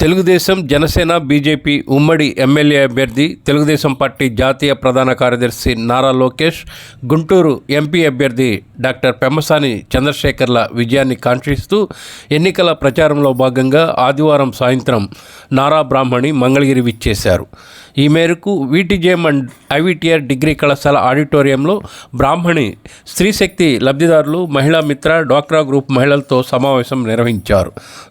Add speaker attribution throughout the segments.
Speaker 1: Telugu Desam Janasena BJP ఉమ్మడి MLA అభ్యర్థి Telugu Desam party జాతీయ ప్రధాన కార్యదర్శి నారా లోకేష్ గుంటూరు ఎంపీ అభ్యర్థి డాక్టర్ పెమ్మసాని చంద్రశేఖర్ల విజయాన్ని కాంక్షిస్తూ ఎన్నికల ప్రచారంలో భాగంగా ఆదివారం సాయంత్రం నారా బ్రాహ్మణి మంగళగిరి విచ్చేశారు. ఈ మేరకు వీటిజేఎం అండ్ ఐవిటిఆర్ డిగ్రీ కళాశాల ఆడిటోరియంలో బ్రాహ్మణి స్త్రీశక్తి లబ్ధిదారులు మహిళా మిత్ర డ్వాక్రా గ్రూప్ మహిళలతో సమావేశం నిర్వహించారు.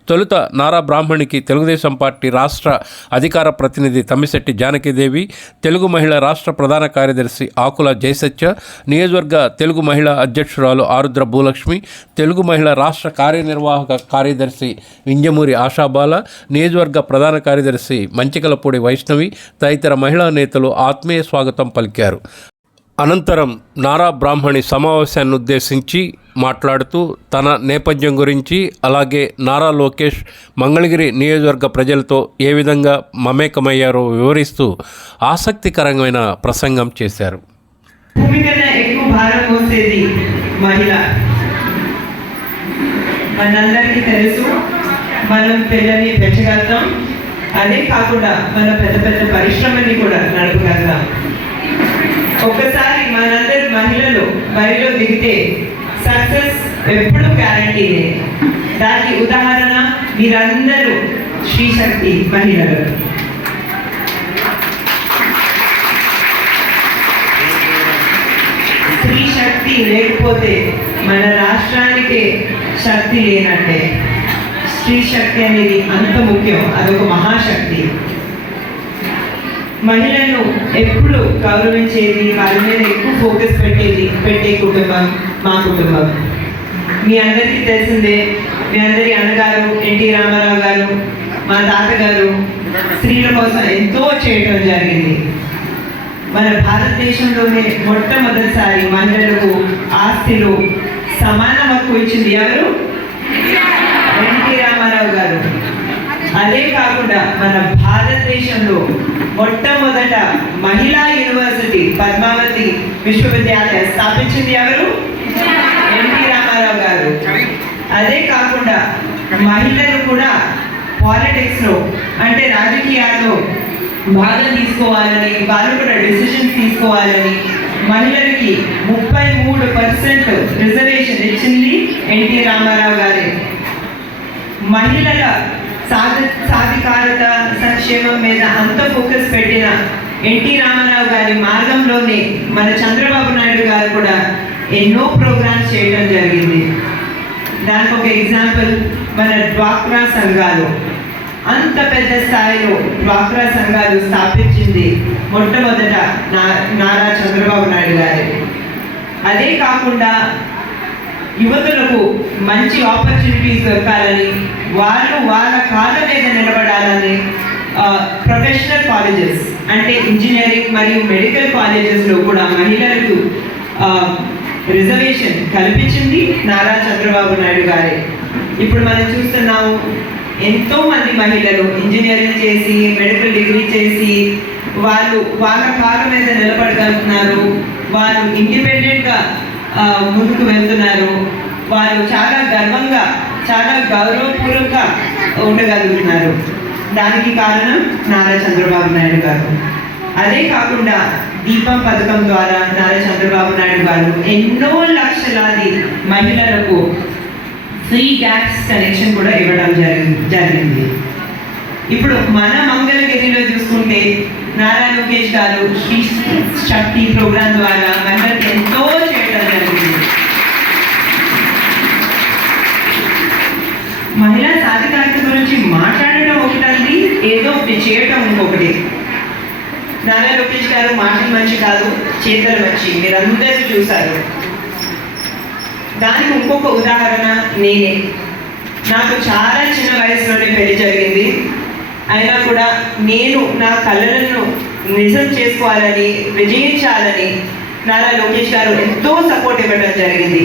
Speaker 1: తొలుత నారా బ్రాహ్మణికి తెలుగుదేశం పార్టీ రాష్ట్ర అధికార ప్రతినిధి తమ్మిశెట్టి జానకిదేవి తెలుగు మహిళ రాష్ట్ర ప్రధాన కార్యదర్శి ఆకుల జయసత్య నియోజకవర్గ తెలుగు మహిళా అధ్యక్షురాలు ఆరుద్ర భూలక్ష్మి తెలుగు మహిళ రాష్ట్ర కార్యనిర్వాహక కార్యదర్శి వింజమూరి ఆశాబాల నియోజకవర్గ ప్రధాన కార్యదర్శి మంచికలపూడి వైష్ణవి తదితర మహిళా నేతలు ఆత్మీయ స్వాగతం పలికారు. అనంతరం నారా బ్రాహ్మణి సమావేశాన్ని ఉద్దేశించి మాట్లాడుతూ తన నేపథ్యం గురించి అలాగే నారా లోకేష్ మంగళగిరి నియోజకవర్గ ప్రజలతో ఏ విధంగా మమేకమయ్యారో వివరిస్తూ ఆసక్తికరమైన ప్రసంగం చేశారు.
Speaker 2: మనందరికీ తెలుసు మనం పిల్లల్ని పెంచగలుగుతాం. అదే కాకుండా మన పెద్ద పెద్ద పరిశ్రమని కూడా నడపగలుగుతాం ఒక్కసారి మనందరి మహిళలు బరిలో దిగితే సక్సెస్ ఎప్పుడు గ్యారంటీనే దానికి ఉదాహరణ మీరందరూ శ్రీశక్తి మహిళలు. స్త్రీ శక్తి లేకపోతే మన రాష్ట్రానికే శక్తి లేనట్టే. స్త్రీ శక్తి అనేది అంత ముఖ్యం. అదొక మహాశక్తి. మహిళలను ఎప్పుడు గౌరవించేది వాళ్ళ మీద ఎక్కువ ఫోకస్ పెట్టేది పెట్టే కుటుంబం మా కుటుంబం. మీ అందరికీ తెలిసిందే మీ అందరి అన్నగారు ఎన్టీ రామారావు గారు మా తాతగారు స్త్రీల కోసం ఎంతో చేయటం జరిగింది. మన భారతదేశంలోనే మొట్టమొదటిసారి మహిళలకు ఆస్తిలో సమాన హక్కు ఇచ్చింది ఎవరు ఎన్టీ రామారావు గారు అదే కాకుండా మన భారతదేశంలో మొట్టమొదట మహిళా యూనివర్సిటీ పద్మావతి విశ్వవిద్యాలయం స్థాపించింది ఎవరు? ఎన్టీ రామారావు గారు. అదే కాకుండా మహిళలు కూడా పాలిటిక్స్లో అంటే రాజకీయాల్లో భాగం తీసుకోవాలని వాళ్ళు కూడా డెసిషన్స్ తీసుకోవాలని మహిళలకి ముప్పై మూడు పర్సెంట్ రిజర్వేషన్ ఇచ్చింది ఎన్టీ రామారావు గారే. మహిళల సాధ సాధికారత సంక్షేమం మీద అంత ఫోకస్ పెట్టిన ఎన్టీ రామారావు గారి మార్గంలోనే మన చంద్రబాబు నాయుడు గారు కూడా ఎన్నో ప్రోగ్రామ్స్ చేయడం జరిగింది. దానికి ఒక ఎగ్జాంపుల్ మన డ్వాక్రా సంఘాలు. అంత పెద్ద స్థాయిలో డ్వాక్రా సంఘాలు స్థాపించింది మొట్టమొదట నా నారా చంద్రబాబు నాయుడు గారి. అదే కాకుండా యువతులకు మంచి ఆపర్చునిటీస్ దొరకాలని వాళ్ళు వాళ్ళ కాళ్ళ మీద నిలబడాలని ప్రొఫెషనల్ కాలేజెస్ అంటే ఇంజనీరింగ్ మరియు మెడికల్ కాలేజెస్లో కూడా మహిళలకు రిజర్వేషన్ కల్పించింది నారా చంద్రబాబు నాయుడు గారే. ఇప్పుడు మనం చూస్తున్నాము ఎంతో మంది మహిళలు ఇంజనీరింగ్ చేసి మెడికల్ డిగ్రీ చేసి వాళ్ళు వాళ్ళ కాళ్ళ మీద నిలబడగలుగుతున్నారు. వాళ్ళు ఇండిపెండెంట్గా ముందుకు వెళ్తున్నారు. వారు చాలా గర్వంగా చాలా గౌరవపూర్వకంగా ఉండగలుగుతున్నారు. దానికి కారణం నారా చంద్రబాబు నాయుడు గారు. అదే కాకుండా దీపం పథకం ద్వారా నారా చంద్రబాబు నాయుడు గారు ఎన్నో లక్షలాది మహిళలకు ఫ్రీ గ్యాస్ కనెక్షన్ కూడా ఇవ్వడం జరి జరిగింది. ఇప్పుడు మన మంగళగిరిలో చూసుకుంటే నారా లోకేష్ గారు శక్తి ప్రోగ్రాం ద్వారా మహిళలకు ఎంతో చేయడం జరిగింది మహిళా సాధికారత గురించి మాట్లాడడం ఒకటండి ఏదో ఒకటి చేయటం ఇంకొకటి. నారా లోకేష్ గారు మాటలు మంచి కాదు చేతలు మంచి మీరందరూ చూశారు. దానికి ఇంకొక ఉదాహరణ నేనే. నాకు చాలా చిన్న వయసులోనే పెళ్ళి జరిగింది. అయినా కూడా నేను నా కళలను నిజం చేసుకోవాలని విజయించాలని నారా లోకేష్ గారు ఎంతో సపోర్ట్ ఇవ్వడం జరిగింది.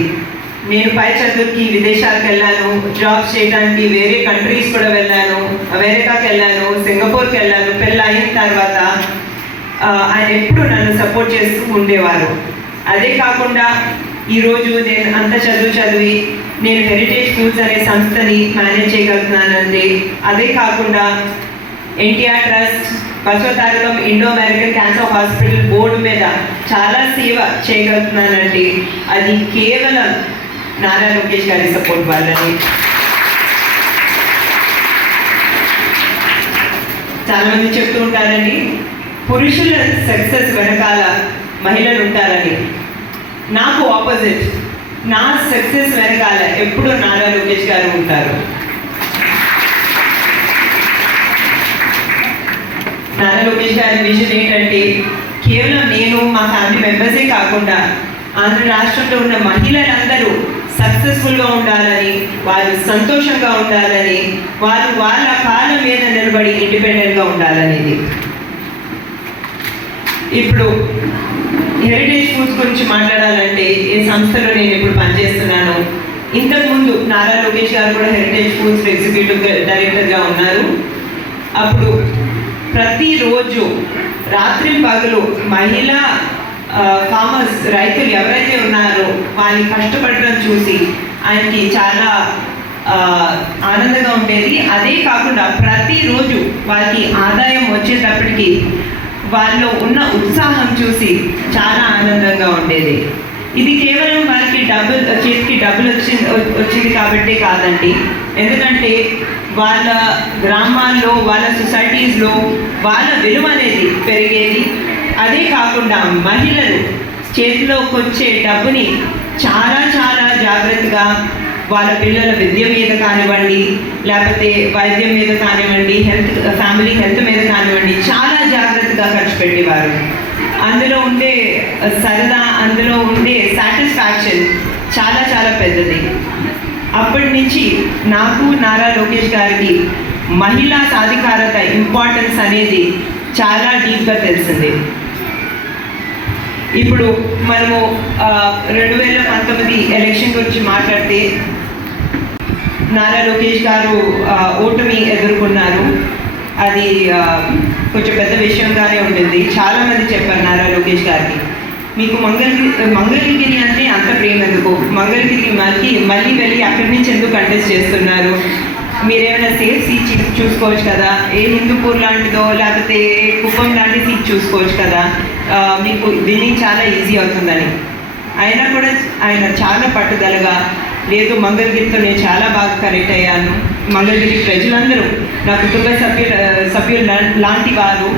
Speaker 2: నేను పై చదువుకి విదేశాలకు వెళ్ళాను జాబ్స్ చేయడానికి వేరే కంట్రీస్ కూడా వెళ్ళాను అమెరికాకి వెళ్ళాను సింగపూర్కి వెళ్ళాను పెళ్ళి అయిన తర్వాత ఆయన ఎప్పుడు నన్ను సపోర్ట్ చేస్తూ ఉండేవారు. అదే కాకుండా ఈరోజు నేను అంత చదువు చదివి నేను హెరిటేజ్ ఫుడ్స్ అనే సంస్థని మేనేజ్ చేయగలుగుతున్నానండి. అదే కాకుండా NTR trust Basavatarakam Indo American cancer hospital board మీద చాలా సేవ చేయగలుగుతున్నానండి. అది కేవలం నారా లోకేష్ గారి సపోర్ట్ వాళ్ళని. చాలా మంది చెప్తూ ఉంటారండి పురుషుల సక్సెస్ వెనకాల మహిళలు ఉంటారని. నాకు ఆపోజిట్ నా సక్సెస్ వెనకాల ఎప్పుడూ నారా లోకేష్ గారు ఉంటారు. నారా లోకేష్ గారి విజన్ ఏంటంటే కేవలం నేను మా ఫ్యామిలీ మెంబర్సే కాకుండా ఆంధ్ర రాష్ట్రంలో ఉన్న మహిళలందరూ సక్సెస్ఫుల్గా ఉండాలని వారు సంతోషంగా ఉండాలని వారు వాళ్ళ కాళ్ళ మీద నిలబడి ఇండిపెండెంట్గా ఉండాలనేది. ఇప్పుడు హెరిటేజ్ ఫుడ్స్ గురించి మాట్లాడాలంటే ఏ సంస్థలో నేను ఇప్పుడు పనిచేస్తున్నాను ఇంతకుముందు నారా లోకేష్ గారు కూడా హెరిటేజ్ ఫుడ్స్ ఎగ్జిక్యూటివ్ డైరెక్టర్గా ఉన్నారు. అప్పుడు ప్రతిరోజు రాత్రి పగలు మహిళా ఫార్మర్స్ రైతులు ఎవరైతే ఉన్నారో వాళ్ళని కష్టపడడం చూసి ఆయనకి చాలా ఆనందంగా ఉండేది. అదే కాకుండా ప్రతిరోజు వాళ్ళకి ఆదాయం వచ్చేటప్పటికి వాళ్ళలో ఉన్న ఉత్సాహం చూసి చాలా ఆనందంగా ఉండేది. ఇది కేవలం వాళ్ళకి డబ్బులు చేతికి డబ్బులు వచ్చింది వచ్చింది కాబట్టి కాదండి. ఎందుకంటే వాళ్ళ గ్రామాల్లో వాళ్ళ సొసైటీస్లో వాళ్ళ విలువ అనేది పెరిగేది. అదే కాకుండా మహిళలు చేతిలోకి వచ్చే డబ్బుని చాలా చాలా జాగ్రత్తగా వాళ్ళ పిల్లల విద్య మీద కానివ్వండి లేకపోతే వైద్యం మీద కానివ్వండి హెల్త్ ఫ్యామిలీ హెల్త్ మీద కానివ్వండి చాలా జాగ్రత్తగా ఖర్చు పెట్టేవారు. అందులో ఉండే సరదా అందులో ఉండే సాటిస్ఫాక్షన్ చాలా చాలా పెద్దది. అప్పటి నుంచి నాకు నారా లోకేష్ గారికి మహిళా సాధికారత ఇంపార్టెన్స్ అనేది చాలా డీప్గా తెలిసింది. ఇప్పుడు మనము రెండు వేల పంతొమ్మిది ఎలక్షన్ గురించి మాట్లాడితే నారా లోకేష్ గారు ఓటమి ఎదుర్కొన్నారు. అది కొంచెం పెద్ద విషయంగానే ఉంటుంది. చాలామంది చెప్పారు నారా లోకేష్ గారికి. మీకు మంగళగిరి మంగళగిరి అంటే అంత ప్రేమ ఎందుకు? మంగళగిరి మళ్ళీ మళ్ళీ వెళ్ళి అక్కడి నుంచి ఎందుకు కంటెస్ట్ చేస్తున్నారు? మీరేమైనా సేఫ్ సీట్ చూసుకోవచ్చు కదా? ఏ హిందూపూర్ లాంటిదో లేకపోతే కుప్పం లాంటి సీట్ చూసుకోవచ్చు కదా? మీకు విన్నింగ్ చాలా ఈజీ అవుతుందని. అయినా కూడా ఆయన చాలా పట్టుదలగా లేదు మంగళగిరితో నేను చాలా బాగా కనెక్ట్ అయ్యాను. మంగళగిరి ప్రజలందరూ నా కుటుంబ సభ్యుల సభ్యులు లాంటి వారు.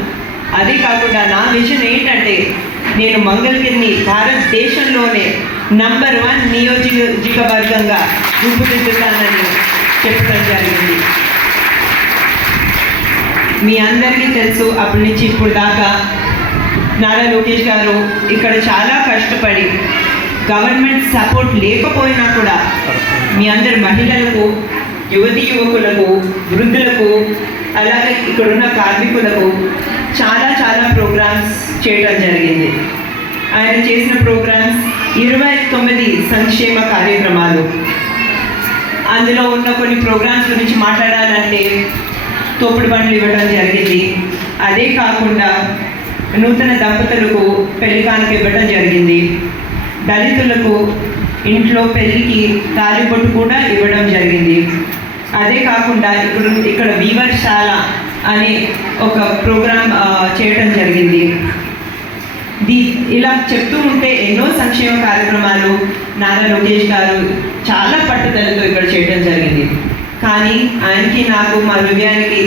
Speaker 2: అదే కాకుండా నా విజన్ ఏంటంటే నేను మంగళగిరిని భారతదేశంలోనే నంబర్ వన్ నియోజకవర్గంగా రూపుదిద్దుతానని చెప్పడం జరిగింది మీ అందరికీ తెలుసు అప్పటి నుంచి ఇప్పుడు దాకా నారా లోకేష్ గారు ఇక్కడ చాలా కష్టపడి గవర్నమెంట్ సపోర్ట్ లేకపోయినా కూడా మీ అందరి మహిళలకు యువతి యువకులకు వృద్ధులకు అలాగే ఇక్కడున్న కార్మికులకు చాలా చాలా ప్రోగ్రామ్స్ చేయడం జరిగింది. ఆయన చేసిన ప్రోగ్రామ్స్ ఇరవై తొమ్మిది సంక్షేమ కార్యక్రమాలు. అందులో ఉన్న కొన్ని ప్రోగ్రామ్స్ గురించి మాట్లాడాలంటే తోపుడు బండ్లు ఇవ్వడం జరిగింది. అదే కాకుండా నూతన దంపతులకు పెళ్ళి కానుక ఇవ్వడం జరిగింది. దళితులకు ఇంట్లో పెళ్ళికి తాలిబొట్టు కూడా ఇవ్వడం జరిగింది. అదే కాకుండా ఇక్కడ ఇక్కడ వీవర్శాల అనే ఒక ప్రోగ్రాం చేయడం జరిగింది. దీ ఇలా చెప్తూ ఉంటే ఎన్నో సంక్షేమ కార్యక్రమాలు నారా లోకేష్ గారు చాలా పట్టుదలతో ఇక్కడ చేయడం జరిగింది. కానీ ఆయనకి నాకు మా హృదయానికి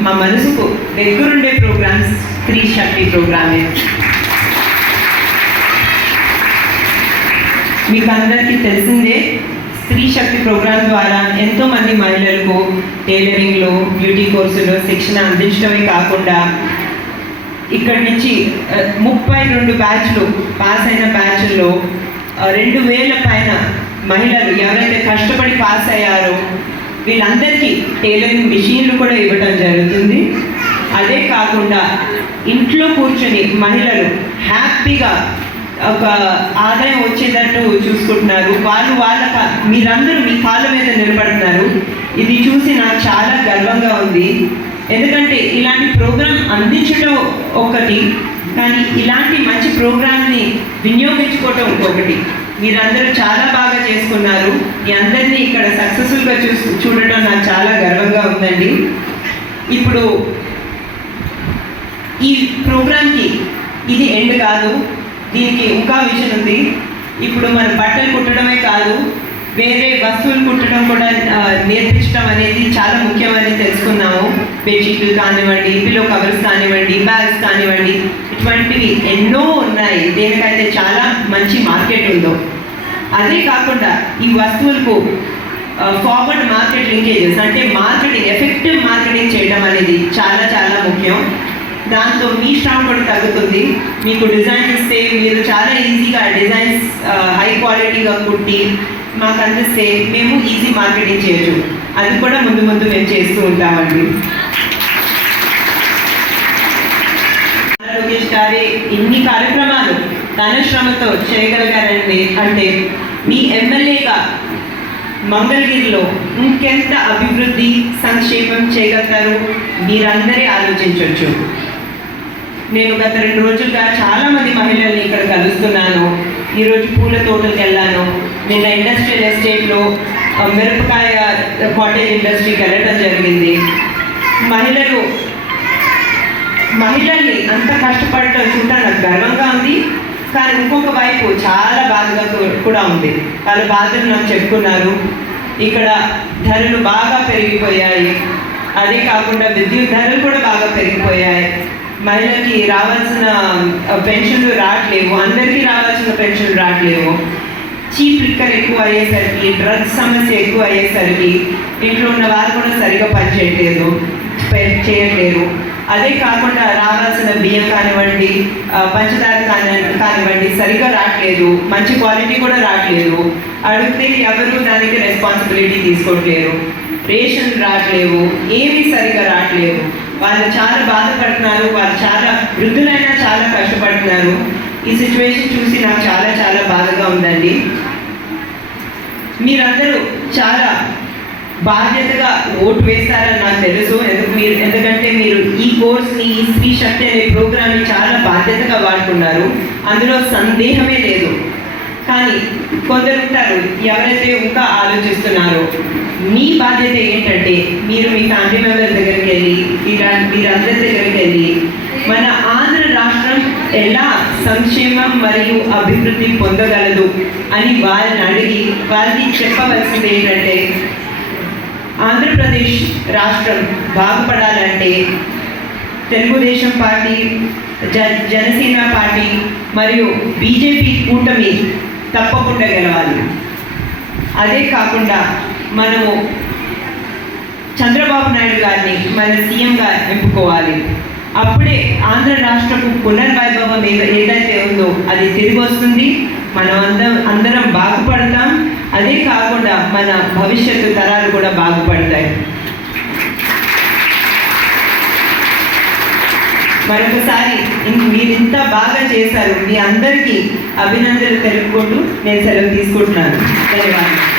Speaker 2: మా మనసుకు దగ్గరుండే ప్రోగ్రామ్స్ స్త్రీ శక్తి ప్రోగ్రామే. మీకు అందరికీ తెలిసిందే స్త్రీ శక్తి ప్రోగ్రామ్ ద్వారా ఎంతోమంది మహిళలకు టైలరింగ్లో బ్యూటీ కోర్సులో శిక్షణ అందించడమే కాకుండా ఇక్కడి నుంచి ముప్పై రెండు బ్యాచ్లు పాస్ అయిన బ్యాచ్ల్లో రెండు వేల పైన మహిళలు ఎవరైతే కష్టపడి పాస్ అయ్యారో వీళ్ళందరికీ టైలరింగ్ మిషన్లు కూడా ఇవ్వడం జరుగుతుంది. అదే కాకుండా ఇంట్లో కూర్చొని మహిళలు హ్యాపీగా ఒక ఆదాయం వచ్చేటట్టు చూసుకుంటున్నారు. వాళ్ళు వాళ్ళ కా- మీరందరూ మీ కాళ్ళ మీద నిలబడుతున్నారు. ఇది చూసి నాకు చాలా గర్వంగా ఉంది. ఎందుకంటే ఇలాంటి ప్రోగ్రాం అందించడం ఒకటి కానీ ఇలాంటి మంచి ప్రోగ్రామ్ని వినియోగించుకోవటం ఇంకొకటి మీరందరూ చాలా బాగా చేసుకున్నారు. మీ అందరినీ ఇక్కడ సక్సెస్ఫుల్గా చూ చూడటం నాకు చాలా గర్వంగా ఉందండి. ఇప్పుడు ఈ ప్రోగ్రామ్కి ఇది ఎండ్ కాదు. దీనికి ఇంకా విజన్ ఉంది. ఇప్పుడు మన బట్టలు కుట్టడమే కాదు. వేరే వస్తువులు కుట్టడం కూడా నేర్పించడం అనేది చాలా ముఖ్యమని తెలుసుకున్నాము. బెడ్షీట్లు కానివ్వండి పిల్లో కవర్స్ కానివ్వండి బ్యాగ్స్ కానివ్వండి ఇటువంటివి ఎన్నో ఉన్నాయి. దేనికైతే చాలా మంచి మార్కెట్ ఉందో. అదే కాకుండా ఈ వస్తువులకు ఫార్వర్డ్ మార్కెట్ లింకేజెస్ అంటే మార్కెటింగ్ ఎఫెక్టివ్ మార్కెటింగ్ చేయడం అనేది చాలా చాలా ముఖ్యం. దాంతో మీ శ్రమ కూడా తగ్గుతుంది. మీకు డిజైన్స్ ఇస్తే మీరు చాలా ఈజీగా డిజైన్స్ హై క్వాలిటీగా కుట్టి మాకు అందిస్తే మేము ఈజీ మార్కెటింగ్ చేయొచ్చు. అది కూడా ముందు ముందు మేము చేస్తూ ఉంటామండి. లోకేష్ గారి ఇన్ని కార్యక్రమాలు తన శ్రమతో చేయగలిగారండి. అంటే మీ ఎమ్మెల్యేగా మంగళగిరిలో ఇంకెంత అభివృద్ధి సంక్షేమం చేయగలుగుతారు మీరందరే ఆలోచించవచ్చు నేను గత రెండు రోజులుగా చాలామంది మహిళల్ని ఇక్కడ కలుస్తున్నాను. ఈరోజు పూల తోటలకు వెళ్ళాను నిన్న ఇండస్ట్రియల్ ఎస్టేట్లో మిరపకాయ కాటేజ్ ఇండస్ట్రీకి వెళ్ళడం జరిగింది. మహిళలు మహిళల్ని అంత కష్టపడటం చూడటం నాకు గర్వంగా ఉంది. కానీ ఇంకొక వైపు చాలా బాధగా కూడా ఉంది. వాళ్ళ బాధలు నాకు చెప్పుకున్నారు. ఇక్కడ ధరలు బాగా పెరిగిపోయాయి. అదే కాకుండా విద్యుత్ ధరలు కూడా బాగా పెరిగిపోయాయి. మహిళలకి రావాల్సిన పెన్షన్లు రావట్లేవు. అందరికీ రావాల్సిన పెన్షన్లు రావట్లేవు. చీప్ లిక్కర్ ఎక్కువ అయ్యేసరికి డ్రగ్స్ సమస్య ఎక్కువ అయ్యేసరికి ఇంట్లో ఉన్న వాళ్ళు కూడా సరిగా పనిచేయట్లేదు చేయట్లేదు చేయట్లేరు. అదే కాకుండా రావాల్సిన బియ్యం కానివ్వండి పంచదార కాని కానివ్వండి సరిగా రావట్లేదు మంచి క్వాలిటీ కూడా రావట్లేదు అడిగితే ఎవరు దానికి రెస్పాన్సిబిలిటీ తీసుకోవట్లేరు రేషన్ రావట్లేవు ఏమీ సరిగా రావట్లేవు వాళ్ళు చాలా బాధపడుతున్నారు వాళ్ళు చాలా వృద్ధులైనా చాలా కష్టపడుతున్నారు. ఈ సిచ్యువేషన్ చూసి నాకు చాలా చాలా బాధగా ఉందండి. మీరందరూ చాలా బాధ్యతగా ఓటు వేస్తారని నాకు తెలుసు. ఎందుకు మీరు ఎందుకంటే మీరు ఈ కోర్స్ని ఈ స్త్రీ శక్తి అనే ప్రోగ్రామ్ని చాలా బాధ్యతగా వాడుకున్నారు అందులో సందేహమే లేదు. కానీ కొందరు ఉంటారు ఎవరైతే ఇంకా ఆలోచిస్తున్నారో మీ బాధ్యత ఏంటంటే మీరు మీ ఫ్యామిలీ మెంబర్ దగ్గరికి వెళ్ళి మీరందరి దగ్గరికి వెళ్ళి మన ఆంధ్ర ఎలా సంక్షేమం మరియు అభివృద్ధి పొందగలదు అని వారిని అడిగి వారికి చెప్పవలసింది ఏంటంటే ఆంధ్రప్రదేశ్ రాష్ట్రం బాగుపడాలంటే తెలుగుదేశం పార్టీ జ జనసేన పార్టీ మరియు బీజేపీ కూటమి తప్పకుండా గెలవాలి. అదే కాకుండా మనము చంద్రబాబు నాయుడు గారిని మన సీఎంగా ఎంపుకోవాలి అప్పుడే ఆంధ్ర రాష్ట్రపు పునర్వైభవం ఏదైతే ఉందో అది తిరిగి వస్తుంది. మనం అందరం అందరం బాగుపడతాం. అదే కాకుండా మన భవిష్యత్తు తరాలు కూడా బాగుపడతాయి. మరొకసారి మీరు ఇంత బాగా చేశారు. మీ అందరికీ అభినందనలు తెలుపుకుంటూ నేను సెలవు తీసుకుంటున్నాను. ధన్యవాదాలు.